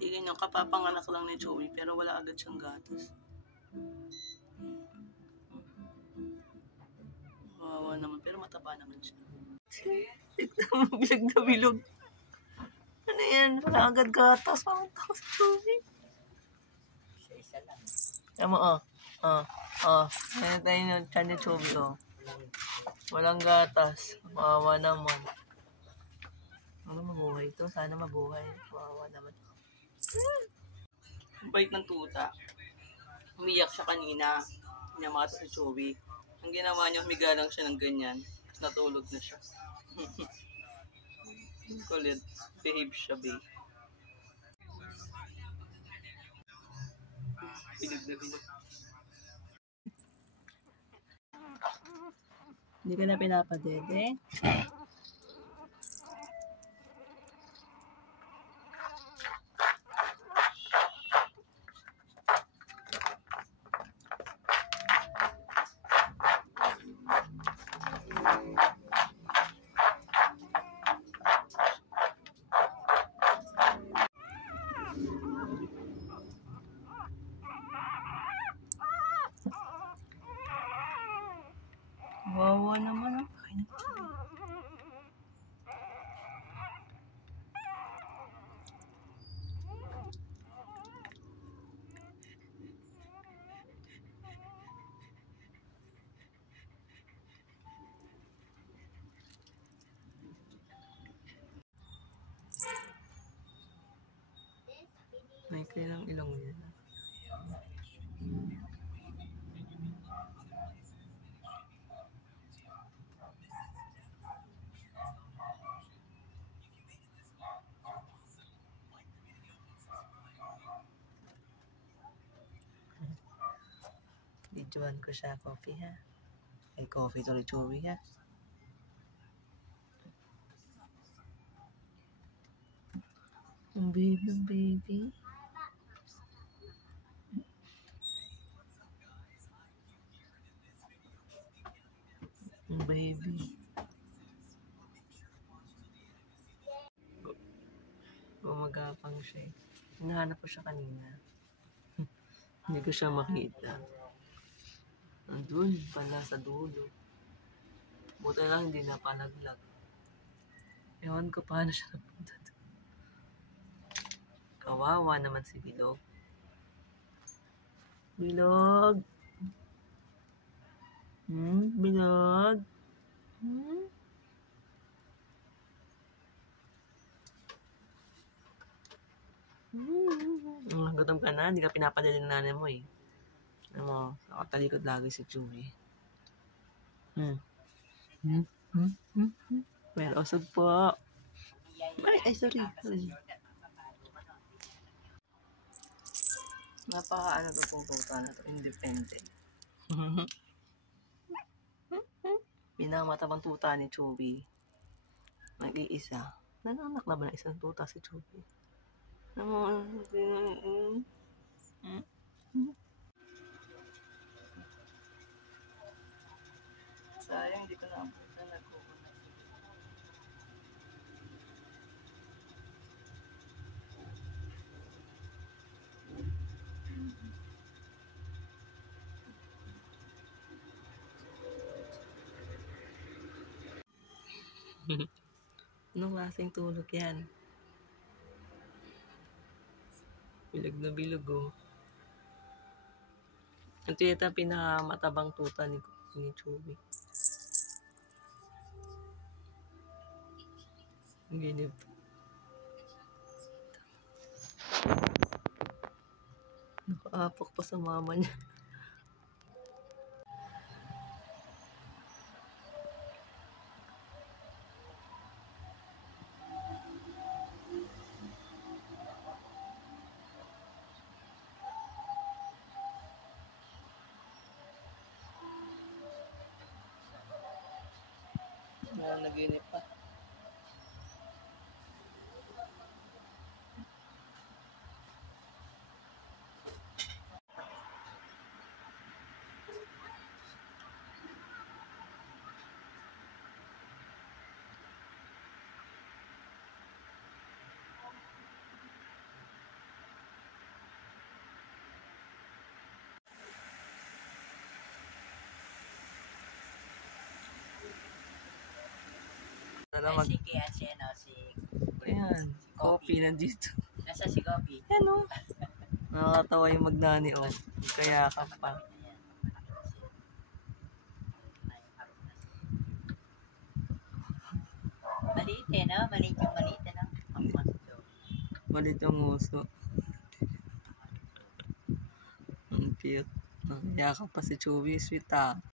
Di ganyan, kapapanganak lang ni Joey, pero wala agad siyang gatas. Wawa naman, pero mataba naman siya. Bilog na bilog. Ano yan? Wala agad gatas. Parang tao sa Joey. Isa lang. Tama, Ayan tayo yung chan ni Joey, Walang gatas. Wawa naman. Ano mabuhay ito? Sana mabuhay. Wawa naman. Ang bait ng tuta. Umiyak siya kanina. Pinamata si Joey. Ang ginawa niya, humiga lang siya ng ganyan. Tapos natulog na siya. Kulit. Behave siya, babe. Bilog na bilog. Hindi ka na pinapadede? Wawa naman, may kailang ilong niya. Videoan ko siya, coffee ha. Ay, coffee to ni Joey ha. Ang baby. Ang baby. Gumagapang siya eh. Hinahanap ko siya kanina. Hindi ko siya makita. Nandun pala sa dulo. Buti lang hindi napalaglag. Ewan ko paano siya napunta doon. Kawawa naman si Bilog. Bilog? Bilog? Gutom ka na, hindi ka pinapadala ng nanay mo eh. Alam mo, nakatalikod lagi si Joey. Well, usog po. Ay, sorry. Napaka-ano to pong puta na to, independent. Pinamatabang tuta ni Joey. Nag-iisa. Nananak na ba na isang tuta si Joey? Sayang, hindi ko na ang puta nag-uuna. Anong klaseng tulog yan? Bilog na bilog Ito yata pinakamatabang tuta ni Joey. Ang ginip. Nakaapok pa sa mama niya. Naginip pa. Ano, Si Kaya si ano, si... Ayan, Kopi nandito. Nasa si Kopi. Ayan o. Nakakatawa yung magnani o. Kaya ka pa. Maliit eh, no? Maliit yung maliit, no? Ang masto. Malit yung uso. Ang cute. Kaya ka pa si Chubby. Sweet ah.